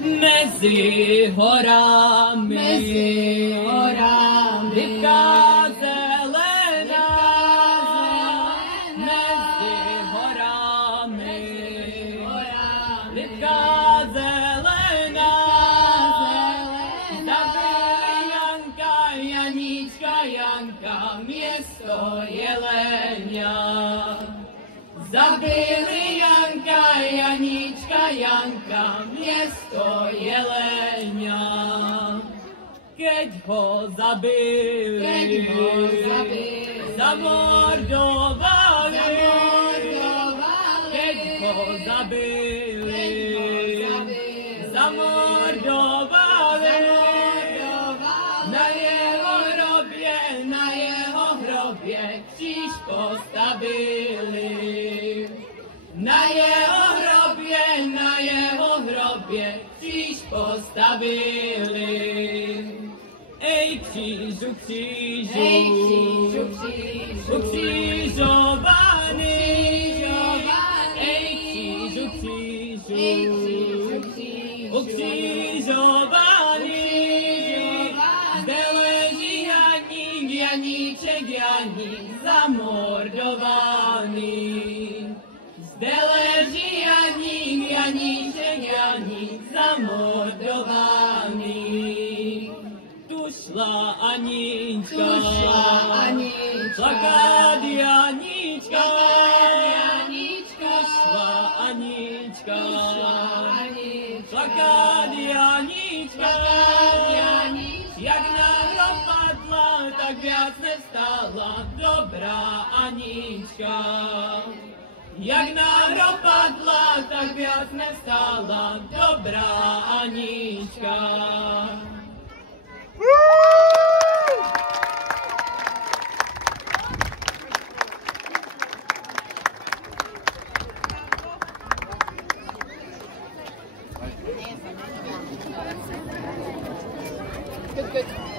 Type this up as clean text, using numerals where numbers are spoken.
Mezi horami, rybka zelená, mezi horami, rybka zelená, zabili Janka, Janíčka, Janka, město Jelenia. Zabili Janka, Janíčka, Janka, město Jelenia. Keď ho zabili, zamordovali, keď ho zabili, zamordovali, na jeho hrobě kříž postavili. Na jeho hrobě kříž postavili. Ej křížu, křížu, ukřižovaný. Ej křížu, křížu, ukřižovaný. Zde leží Janík, Janíček, Janík zamordovaný. Zde leží Janík, Janíček, Janík zamordovaný. Tu šla Anička, plakat Janíčka, tu šla Anička, plakat Janíčka. Jak na hrob padla, tak viac nevstala dobrá Anička. Jak na hrob padla, tak viac nevstala dobrá Anička. Good.